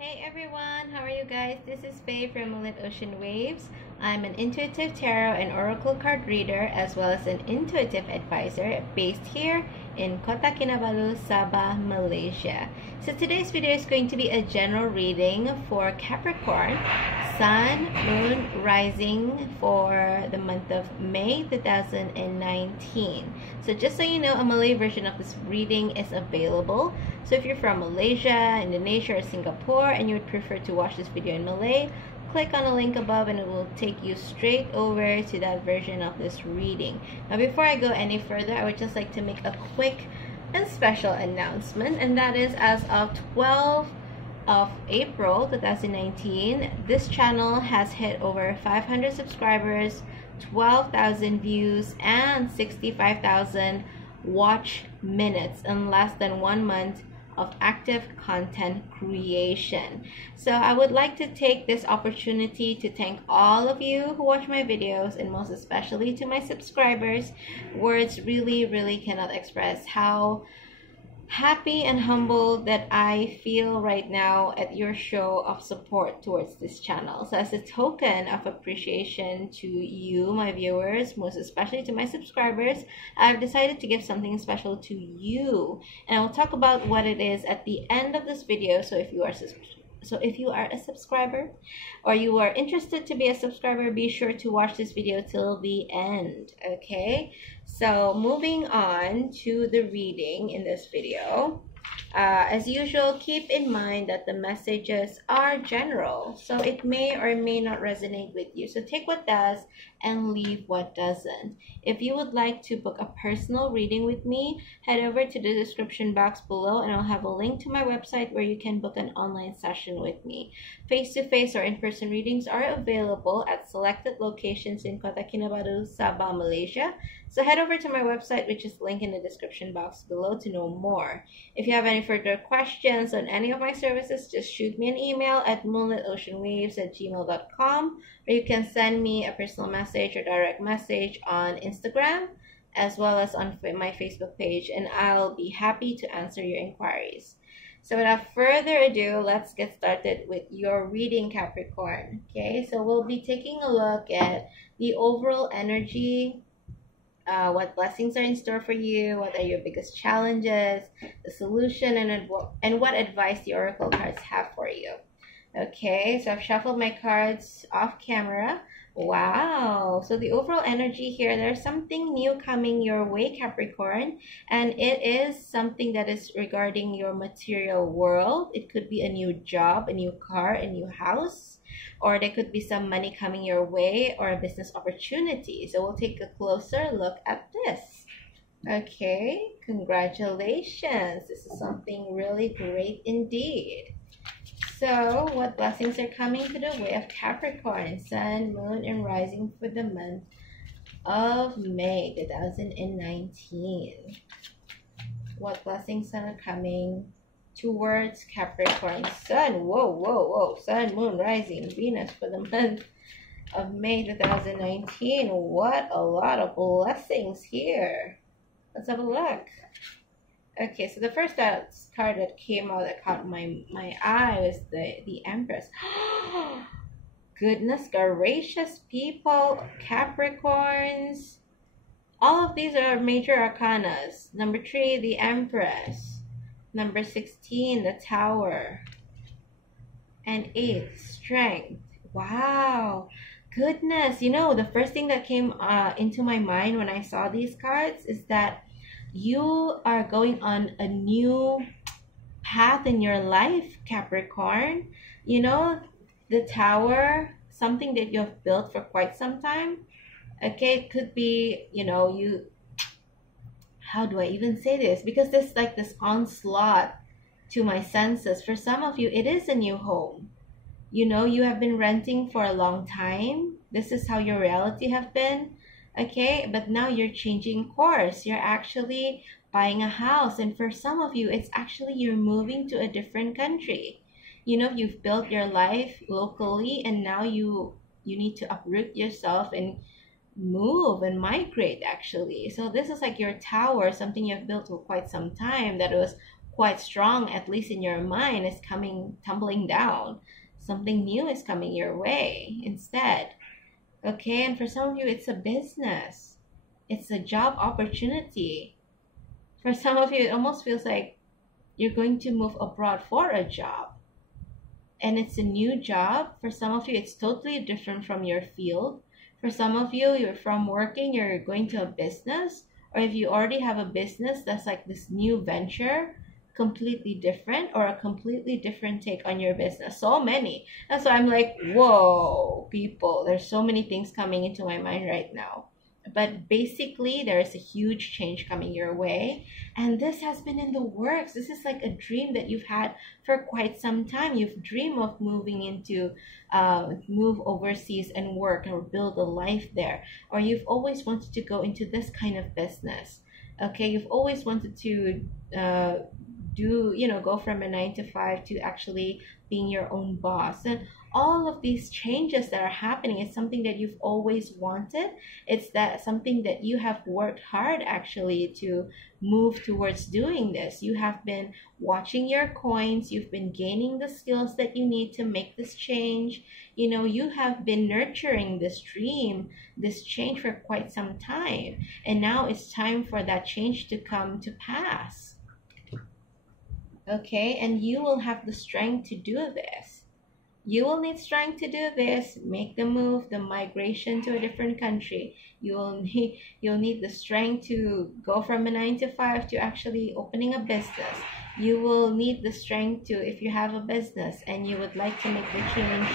Hey everyone, how are you guys? This is Faye from Moonlit Ocean Waves. I'm an intuitive tarot and oracle card reader as well as an intuitive advisor based here in Kota Kinabalu, Sabah, Malaysia. So today's video is going to be a general reading for Capricorn, Sun, Moon, Rising for the month of May 2019. So just so you know, a Malay version of this reading is available. So if you're from Malaysia, Indonesia, or Singapore and you would prefer to watch this video in Malay, click on the link above and it will take you straight over to that version of this reading. Now before I go any further, I would just like to make a quick and special announcement, and that is as of 12th of April 2019, this channel has hit over 500 subscribers, 12,000 views, and 65,000 watch minutes in less than 1 month of active content creation. So I would like to take this opportunity to thank all of you who watch my videos, and most especially to my subscribers. Words really cannot express how happy and humbled that I feel right now at your show of support towards this channel. So as a token of appreciation to you, my viewers, most especially to my subscribers, I've decided to give something special to you, and I will talk about what it is at the end of this video. So if you are a subscriber or you are interested to be a subscriber, be sure to watch this video till the end. Okay, so moving on to the reading in this video. As usual, keep in mind that the messages are general, so it may or may not resonate with you. So take what does and leave what doesn't. If you would like to book a personal reading with me, head over to the description box below and I'll have a link to my website where you can book an online session with me. Face-to-face or in-person readings are available at selected locations in Kota Kinabalu, Sabah, Malaysia. So head over to my website, which is linked in the description box below, to know more. If you have any further questions on any of my services, just shoot me an email at moonlitoceanwaves@gmail.com, or you can send me a personal message or direct message on Instagram as well as on my Facebook page, and I'll be happy to answer your inquiries. So without further ado, let's get started with your reading, Capricorn. Okay, so we'll be taking a look at the overall energy, what blessings are in store for you, what are your biggest challenges, the solution, and what advice the oracle cards have for you. Okay, so I've shuffled my cards off camera. Wow, so the overall energy here, there's something new coming your way, Capricorn, and it is something that is regarding your material world. It could be a new job, a new car, a new house, or there could be some money coming your way or a business opportunity. So we'll take a closer look at this. Okay, congratulations. This is something really great indeed. So what blessings are coming to the way of Capricorn, Sun, Moon, and Rising for the month of May 2019? What blessings are coming towards Capricorn, Sun, whoa, Sun, Moon, Rising, Venus for the month of May 2019. What a lot of blessings here. Let's have a look. Okay, so the first card that came out that caught my eye was the Empress. Goodness gracious, people, Capricorns. All of these are major arcanas. Number 3, the Empress. Number 16, the Tower. And 8, Strength. Wow. Goodness. You know, the first thing that came into my mind when I saw these cards is that you are going on a new path in your life, Capricorn. You know, the Tower, something that you have built for quite some time. Okay, it could be, you know, how do I even say this? Because there's like this onslaught to my senses. For some of you, it is a new home. You know, you have been renting for a long time. This is how your reality have been. Okay, but now you're changing course. You're actually buying a house. And for some of you, it's actually you're moving to a different country. You know, you've built your life locally and now you need to uproot yourself and move and migrate actually. So this is like your tower, something you've built for quite some time that was quite strong, at least in your mind, is coming tumbling down. Something new is coming your way instead. Okay, and for some of you, it's a business, it's a job opportunity. For some of you, it almost feels like you're going to move abroad for a job, and it's a new job. For some of you, it's totally different from your field. For some of you, you're from working, you're going to a business, or if you already have a business, that's like this new venture, completely different, or a completely different take on your business. So many. And so I'm like, whoa, people, there's so many things coming into my mind right now. But basically, there is a huge change coming your way. And this has been in the works. This is like a dream that you've had for quite some time. You've dreamed of moving into, move overseas and work or build a life there. Or you've always wanted to go into this kind of business. Okay, you've always wanted to go from a 9 to 5 to actually being your own boss. And all of these changes that are happening is something that you've always wanted. It's that something that you have worked hard actually to move towards doing this. You have been watching your coins, you've been gaining the skills that you need to make this change. You have been nurturing this dream, this change for quite some time, and now it's time for that change to come to pass. Okay, and you will have the strength to do this. You will need strength to do this, make the move, the migration to a different country. You'll need the strength to go from a 9 to 5 to actually opening a business. You will need the strength to, if you have a business and you would like to make the change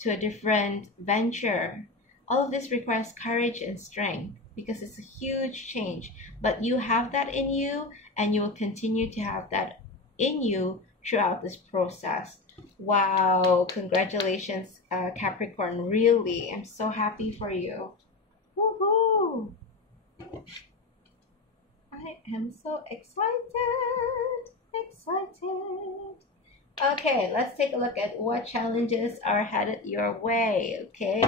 to a different venture. All of this requires courage and strength because it's a huge change. But you have that in you, and you will continue to have that in you throughout this process. Wow, congratulations, Capricorn. Really, I'm so happy for you. Woohoo! I am so excited. Okay, let's take a look at what challenges are headed your way. Okay,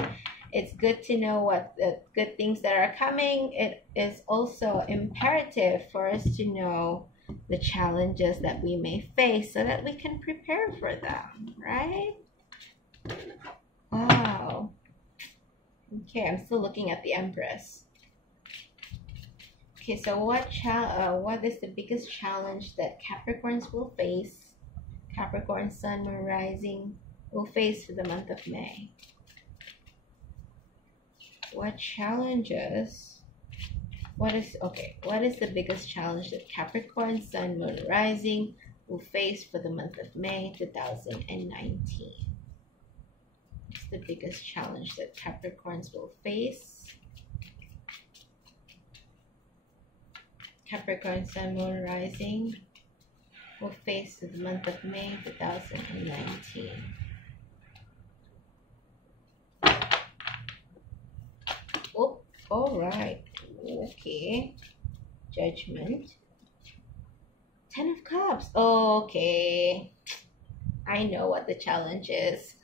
it's good to know what the good things that are coming. It is also imperative for us to know the challenges that we may face so that we can prepare for them, right? Wow. Okay, I'm still looking at the Empress. Okay, so what is the biggest challenge that Capricorns will face? Capricorn Sun, Moon, Rising will face for the month of May. What challenges? What is the biggest challenge that Capricorn Sun, Moon, Rising will face for the month of May 2019? What's the biggest challenge that Capricorns will face? Capricorn Sun, Moon, Rising will face for the month of May 2019. Oh, all right. Okay. Judgment. 10 of Cups. Okay. I know what the challenge is.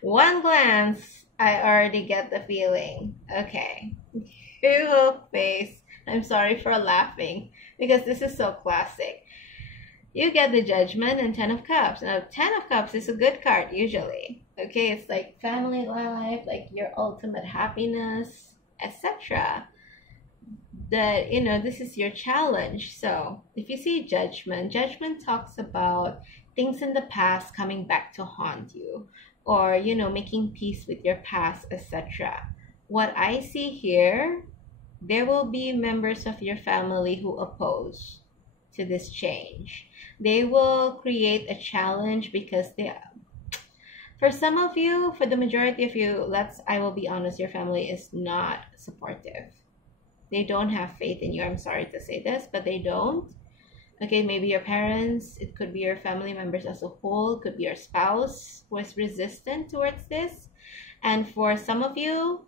One glance, I already get the feeling. Okay. You will face, I'm sorry for laughing because this is so classic. You get the Judgment and 10 of Cups. Now, 10 of Cups is a good card usually. Okay, it's like family life, like your ultimate happiness, etc. That, this is your challenge. So if you see Judgment talks about things in the past coming back to haunt you, or, making peace with your past, etc. What I see here, there will be members of your family who oppose to this change. They will create a challenge because for some of you, for the majority of you, I will be honest, your family is not supportive. They don't have faith in you. I'm sorry to say this, but they don't. Okay, maybe your parents, it could be your family members as a whole, it could be your spouse who is resistant towards this. And for some of you,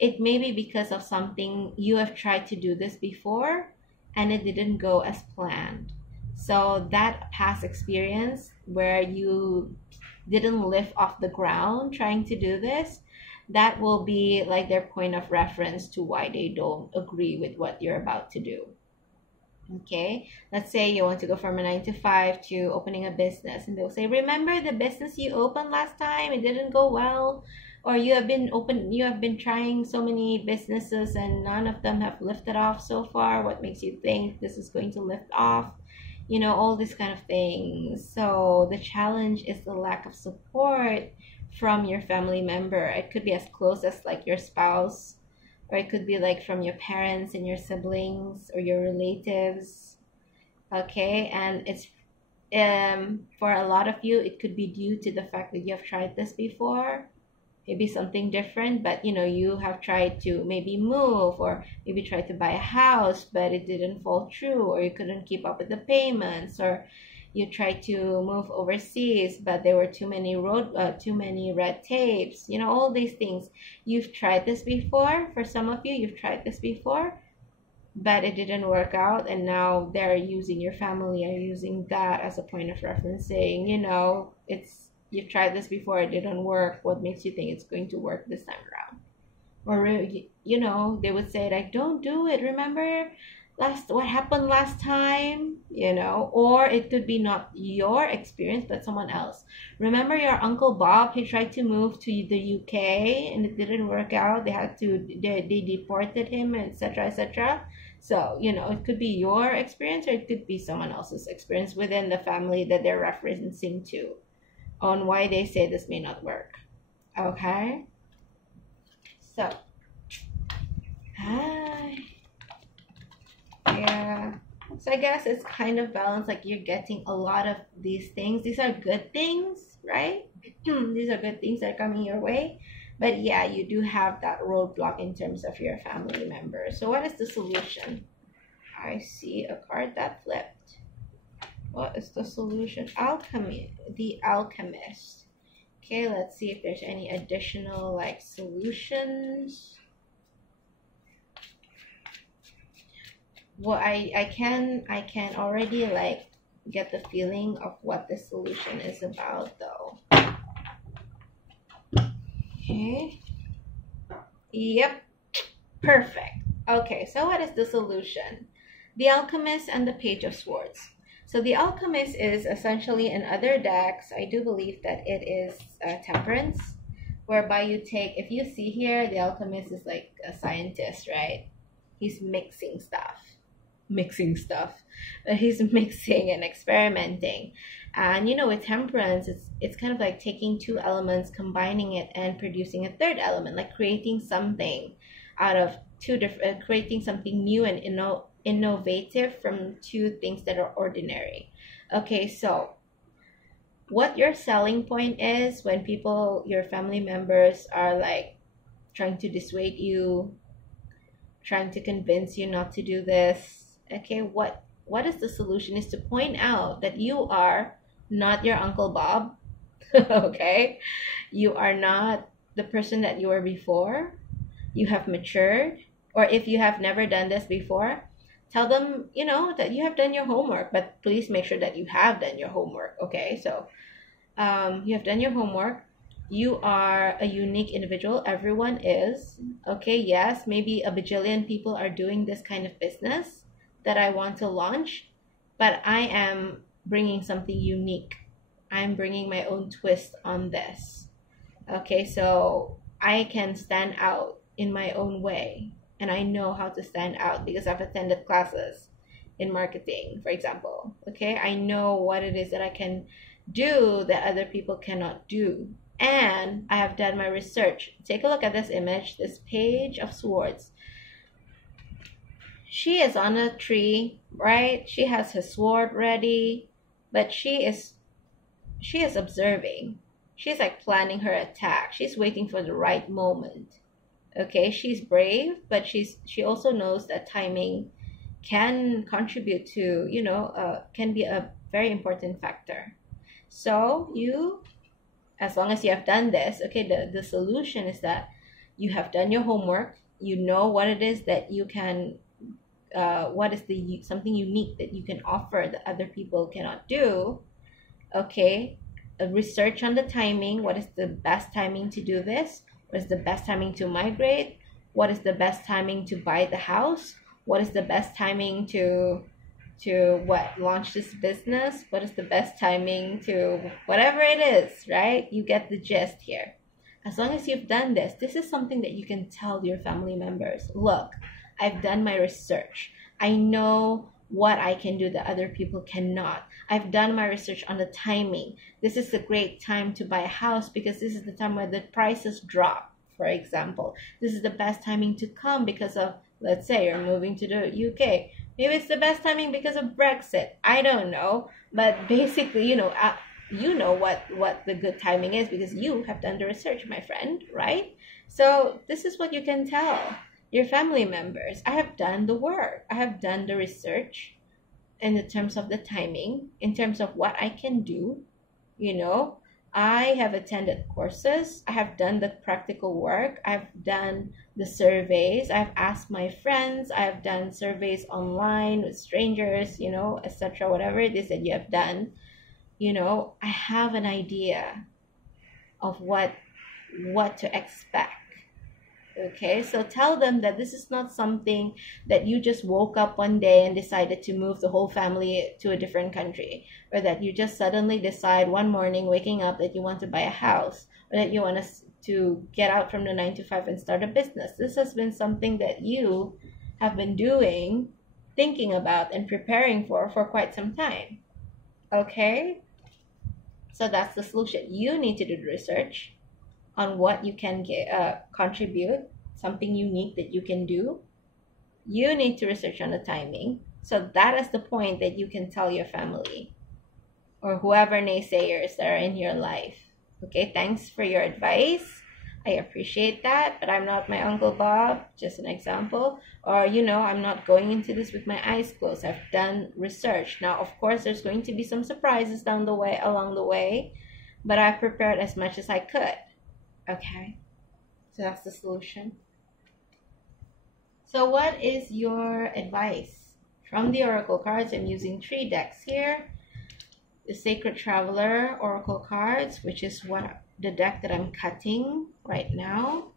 it may be because of something you have tried to do this before and it didn't go as planned. So that past experience where you didn't lift off the ground trying to do this, that will be like their point of reference to why they don't agree with what you're about to do. Okay, let's say you want to go from a 9 to 5 to opening a business, and they'll say, remember the business you opened last time, it didn't go well, or you have been trying so many businesses and none of them have lifted off so far. What makes you think this is going to lift off? You know, all these kind of things. So the challenge is the lack of support from your family member. It could be as close as like your spouse, or it could be like from your parents and your siblings or your relatives. Okay, and it's for a lot of you, it could be due to the fact that you have tried this before, maybe something different, but you know, you have tried to maybe move or maybe try to buy a house, but it didn't fall through, or you couldn't keep up with the payments, or you tried to move overseas, but there were too many red tapes, you know, all these things. You've tried this before. For some of you, you've tried this before, but it didn't work out, and now they're using, your family are using that as a point of reference, saying, you know, you've tried this before, it didn't work, what makes you think it's going to work this time around? Or you know, they would say like, don't do it, remember what happened last time, you know. Or it could be not your experience but someone else. Remember your Uncle Bob, he tried to move to the UK and it didn't work out, they deported him, etc., etc. So, you know, it could be your experience or it could be someone else's experience within the family that they're referencing to on why they say this may not work. Okay? So, hi. Yeah. So I guess it's kind of balanced, like you're getting a lot of these things. These are good things, right? These are good things that are coming your way. But yeah, you do have that roadblock in terms of your family members. So what is the solution? I see a card that flipped. What is the solution? Alchemy, the Alchemist. Okay, let's see if there's any additional like solutions. Well, I can already like get the feeling of what the solution is about though. Okay. Yep. Perfect. Okay, so what is the solution? The Alchemist and the Page of Swords. So the Alchemist is essentially, in other decks, I do believe that it is Temperance, whereby you take, if you see here, the Alchemist is like a scientist, right? He's mixing stuff. He's mixing and experimenting. And you know, with Temperance, it's kind of like taking two elements, combining it and producing a third element, like creating something out of two different, creating something new and innovative from two things that are ordinary. Okay, so what your selling point is when people, your family members, are like trying to dissuade you, trying to convince you not to do this. Okay, what is the solution is to point out that you are not your Uncle Bob. Okay, you are not the person that you were before. You have matured. Or if you have never done this before, tell them, you know, that you have done your homework, but please make sure that you have done your homework. Okay, so you have done your homework. You are a unique individual. Everyone is. Okay, yes, maybe a bajillion people are doing this kind of business that I want to launch, but I am bringing something unique. I'm bringing my own twist on this. Okay, so I can stand out in my own way, and I know how to stand out because I've attended classes in marketing, for example. Okay, I know what it is that I can do that other people cannot do, and I have done my research. Take a look at this image, this Page of Swords. She is on a tree, right? She has her sword ready, but she is observing. She's like planning her attack. She's waiting for the right moment. Okay, she's brave, but she also knows that timing can contribute to, you know, can be a very important factor. So you, as long as you have done this, okay, the solution is that you have done your homework. You know what it is that you can, what is something unique that you can offer that other people cannot do. Okay, research on the timing. What is the best timing to do this? What is the best timing to migrate? What is the best timing to buy the house? What is the best timing to launch this business? What is the best timing to whatever it is, right? You get the gist here. As long as you've done this, this is something that you can tell your family members. Look, I've done my research. I know what I can do that other people cannot. I've done my research on the timing. This is a great time to buy a house because this is the time where the prices drop, for example. This is the best timing to come because of, let's say you're moving to the UK. Maybe it's the best timing because of Brexit. I don't know. But basically, you know what the good timing is because you have done the research, my friend, right? So this is what you can tell your family members. I have done the work. I have done the research in the terms of the timing, in terms of what I can do. You know, I have attended courses. I have done the practical work. I've done the surveys. I've asked my friends. I've done surveys online with strangers, you know, etc. Whatever it is that you have done, you know, I have an idea of what to expect. Okay, so tell them that this is not something that you just woke up one day and decided to move the whole family to a different country, or that you just suddenly decide one morning waking up that you want to buy a house, or that you want to get out from the 9 to 5 and start a business. This has been something that you have been doing, thinking about, and preparing for quite some time. Okay, so that's the solution. You need to do the research on what you can contribute, something unique that you can do. You need to research on the timing. So that is the point that you can tell your family or whoever naysayers that are in your life. Okay, thanks for your advice. I appreciate that, but I'm not my Uncle Bob, just an example. Or, you know, I'm not going into this with my eyes closed. I've done research. Now, of course, there's going to be some surprises along the way, but I've prepared as much as I could. Okay, so that's the solution. So what is your advice? From the Oracle cards, I'm using 3 decks here. The Sacred Traveler Oracle cards, which is the deck that I'm cutting right now.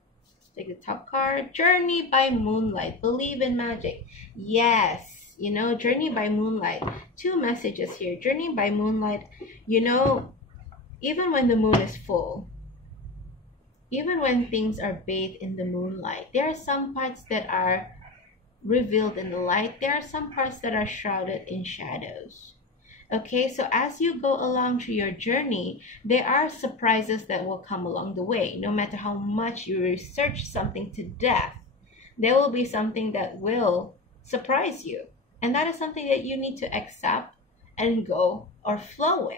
Take the top card. Journey by Moonlight. Believe in magic. Yes, you know, Journey by Moonlight. 2 messages here. Journey by Moonlight, you know, even when the moon is full, even when things are bathed in the moonlight, there are some parts that are revealed in the light. There are some parts that are shrouded in shadows. Okay, so as you go along through your journey, there are surprises that will come along the way. No matter how much you research something to death, there will be something that will surprise you. And that is something that you need to accept and go or flow with.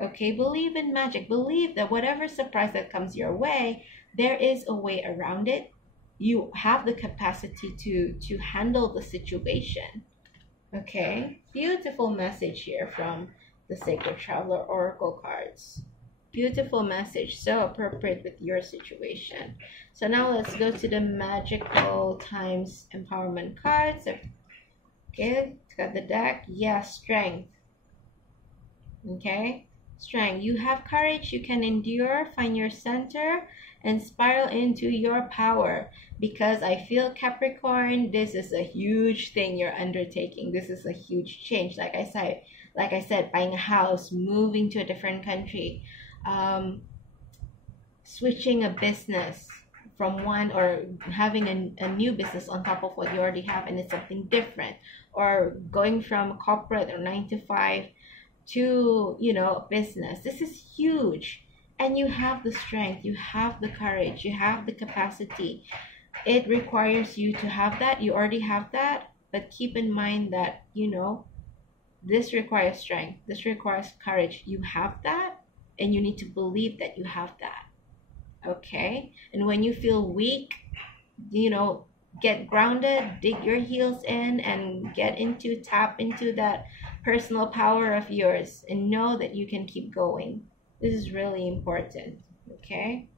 Okay, believe in magic. Believe that whatever surprise that comes your way, there is a way around it. You have the capacity to handle the situation. Okay, beautiful message here from the Sacred Traveler Oracle cards. Beautiful message, so appropriate with your situation. So now let's go to the Magical Times Empowerment cards. Okay, got the deck. Yeah, strength. Okay. Strength. You have courage, you can endure, find your center, and spiral into your power. Because I feel, Capricorn, this is a huge thing you're undertaking. This is a huge change. Like I said, buying a house, moving to a different country, switching a business from one, or having a new business on top of what you already have, and it's something different, or going from corporate or 9 to 5 to, you know, business. This is huge, and you have the strength, you have the courage, you have the capacity. It requires you to have that. You already have that, but keep in mind that, you know, this requires strength, this requires courage. You have that, and you need to believe that you have that. Okay, and when you feel weak, you know, get grounded, dig your heels in, and tap into that personal power of yours, and know that you can keep going. This is really important. Okay,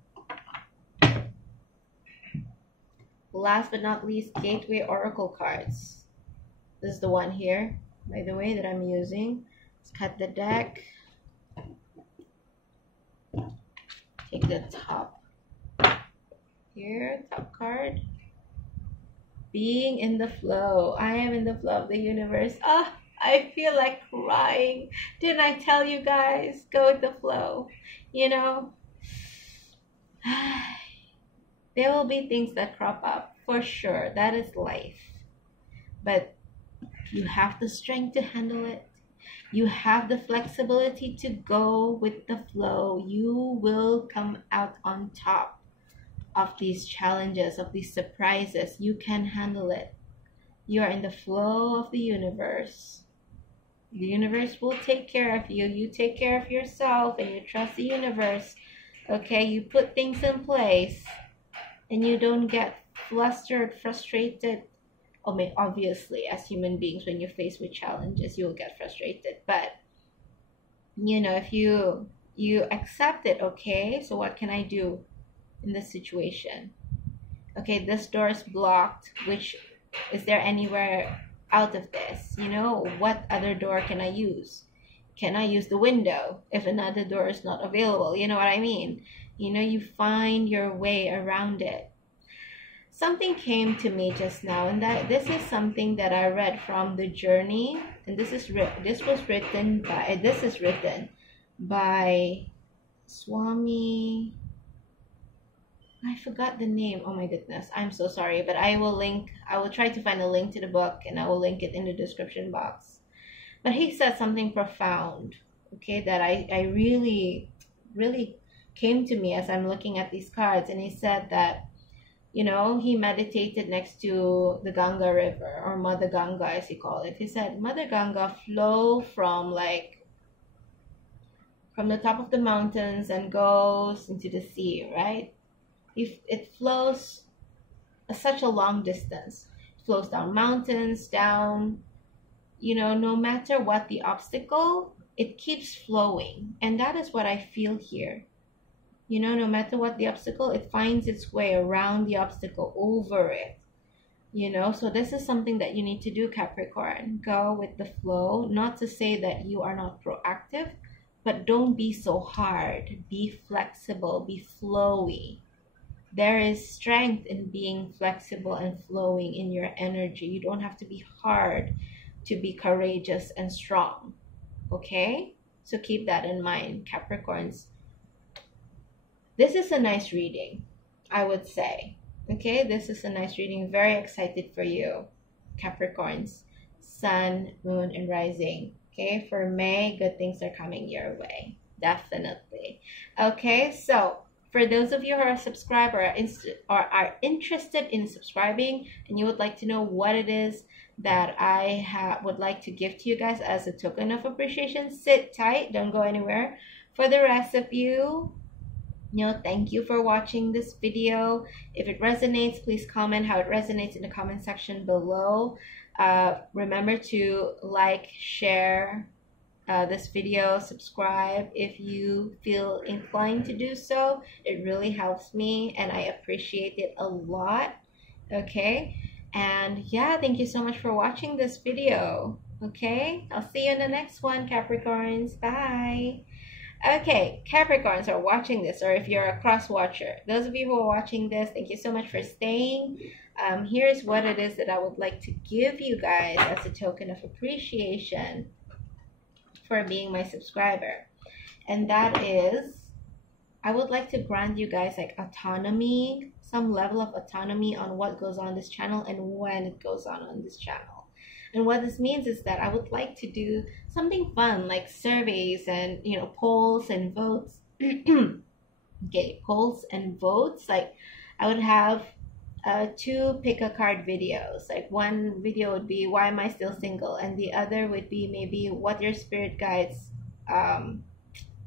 last but not least, Gateway Oracle cards. This is the one here, by the way, that I'm using. Let's cut the deck. Take the top. Here, top card. Being in the flow. I am in the flow of the universe. Ah, I feel like crying. Didn't I tell you guys? Go with the flow. You know, there will be things that crop up for sure. That is life. But you have the strength to handle it. You have the flexibility to go with the flow. You will come out on top of these challenges, of these surprises. You can handle it. You are in the flow of the universe. The universe will take care of you. You take care of yourself and you trust the universe. Okay, you put things in place and you don't get flustered, frustrated. I mean, obviously, as human beings, when you're faced with challenges, you will get frustrated. But you know, if you accept it, okay, so what can I do in this situation? Okay, this door is blocked. Which is there anywhere out of this? You know, what other door can I use? Can I use the window if another door is not available? You know what I mean? You know, you find your way around it. Something came to me just now, and that this is something that I read from the journey, and this is written by Swami. I forgot the name. Oh my goodness, I'm so sorry, but I will try to find a link to the book, and I will link it in the description box. But he said something profound, okay, that I really came to me as I'm looking at these cards, and he said that, you know, he meditated next to the Ganga River, or Mother Ganga as he called it. He said Mother Ganga flow from the top of the mountains and goes into the sea, right? If it flows such a long distance, it flows down mountains, down, you know, no matter what the obstacle, it keeps flowing. And that is what I feel here. You know, no matter what the obstacle, it finds its way around the obstacle, over it. You know, so this is something that you need to do, Capricorn. Go with the flow. Not to say that you are not proactive, but don't be so hard. Be flexible, be flowy. There is strength in being flexible and flowing in your energy. You don't have to be hard to be courageous and strong. Okay? So keep that in mind, Capricorns. This is a nice reading, I would say. Okay, this is a nice reading. Very excited for you, Capricorns. Sun, moon, and rising. Okay, for May, good things are coming your way. Definitely. Okay, so for those of you who are subscribed or are interested in subscribing, and you would like to know what it is that I would like to give to you guys as a token of appreciation, sit tight. Don't go anywhere. For the rest of you, you know, thank you for watching this video. If it resonates, please comment how it resonates in the comment section below. Remember to like, share this video, subscribe if you feel inclined to do so. It really helps me and I appreciate it a lot. Okay, and yeah, thank you so much for watching this video. Okay, I'll see you in the next one, Capricorns. Bye. Okay, Capricorns are watching this, or if you're a cross watcher, those of you who are watching this, thank you so much for staying. Here's what it is that I would like to give you guys as a token of appreciation for being my subscriber. And that is, I would like to grant you guys like autonomy, some level of autonomy on what goes on this channel and when it goes on this channel. And what this means is that I would like to do something fun like surveys and, you know, polls and votes. Okay, polls and votes. Like I would have 2 pick a card videos. Like one video would be why am I still single, and the other would be maybe what your spirit guides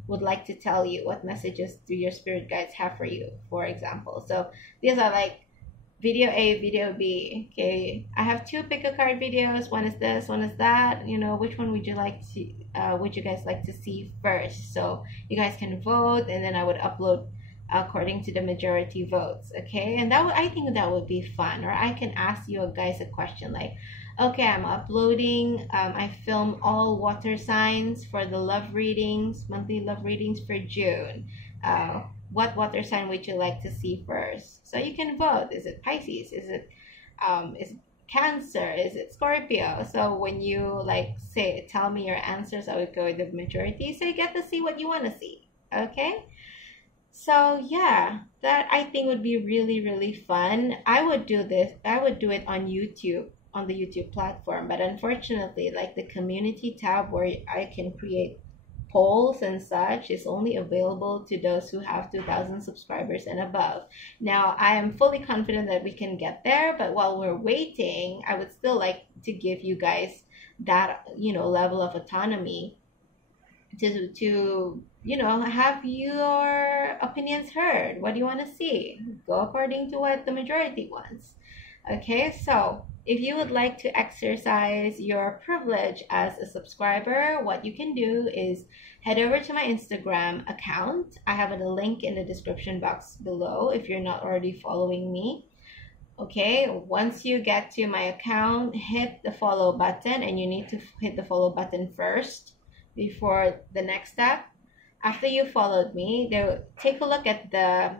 would like to tell you. What messages do your spirit guides have for you, for example. So these are like video A, video B. Okay, I have 2 pick a card videos. One is this, one is that. You know, which one would you like to would you guys like to see first? So you guys can vote, and then I would upload according to the majority votes. Okay, and that would, I think that would be fun. Or I can ask you guys a question like, okay, I'm uploading, I film all water signs for the love readings, monthly love readings for June. what water sign would you like to see first? So you can vote. Is it Pisces? Is it Cancer? Is it Scorpio? So when you like say tell me your answers, I would go with the majority. So you get to see what you want to see. Okay? So yeah, that I think would be really, really fun. I would do this. I would do it on YouTube, on the YouTube platform. But unfortunately, like the community tab where I can create polls and such is only available to those who have 2,000 subscribers and above. Now, I am fully confident that we can get there, but while we're waiting, I would still like to give you guys that, level of autonomy to have your opinions heard. What do you want to see? Go according to what the majority wants. Okay, so if you would like to exercise your privilege as a subscriber, what you can do is head over to my Instagram account. I have a link in the description box below if you're not already following me. Okay, once you get to my account, hit the follow button, and you need to hit the follow button first before the next step. After you followed me, take a look at the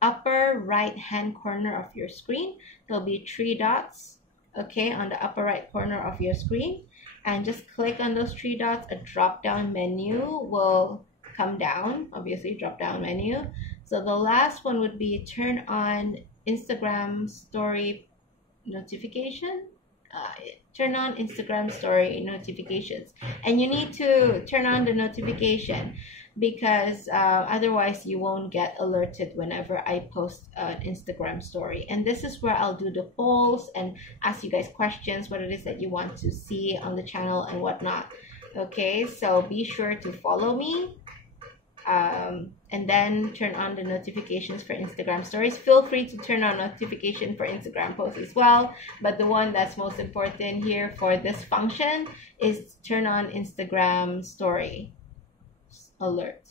upper right hand corner of your screen. There'll be 3 dots, okay, on the upper right corner of your screen, and just click on those 3 dots. A drop down menu will come down, obviously drop down menu. So the last one would be turn on Instagram story notification. Turn on Instagram story notifications, and you need to turn on the notification because otherwise you won't get alerted whenever I post an Instagram story. And this is where I'll do the polls and ask you guys questions, what it is that you want to see on the channel and whatnot. Okay, so be sure to follow me. And then turn on the notifications for Instagram stories. Feel free to turn on notification for Instagram posts as well, but the one that's most important here for this function is turn on Instagram story alert.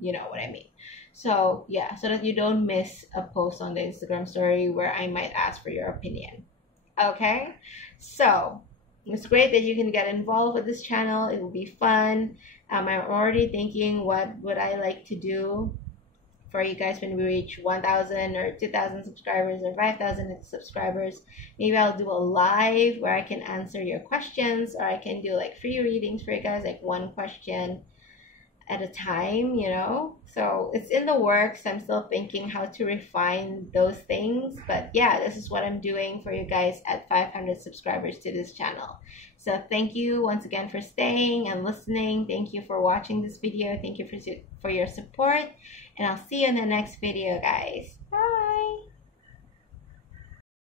You know what I mean. So yeah, so that you don't miss a post on the Instagram story where I might ask for your opinion. Okay, so it's great that you can get involved with this channel. It will be fun. I'm already thinking what would I like to do for you guys when we reach 1,000 or 2,000 subscribers or 5,000 subscribers. Maybe I'll do a live where I can answer your questions, or I can do like free readings for you guys, like one question at a time, so it's in the works. I'm still thinking how to refine those things, but yeah, this is what I'm doing for you guys at 500 subscribers to this channel. So thank you once again for staying and listening. Thank you for watching this video. Thank you for your support, and I'll see you in the next video, guys. Bye.